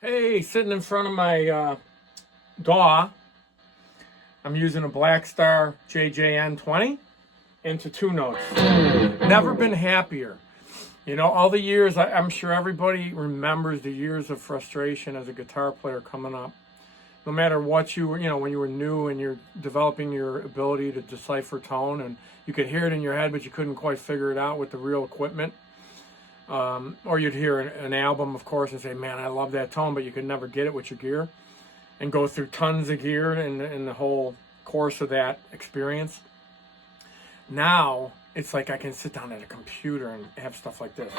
Hey, sitting in front of my DAW, I'm using a Blackstar JJN20 into two notes. Never been happier. You know, all the years, I'm sure everybody remembers the years of frustration as a guitar player coming up. No matter what you were, when you were new and you're developing your ability to decipher tone, and you could hear it in your head, but you couldn't quite figure it out with the real equipment. Or you'd hear an album, of course, and say, man, I love that tone, but you could never get it with your gear, and go through tons of gear in the whole course of that experience. Now, it's like I can sit down at a computer and have stuff like this.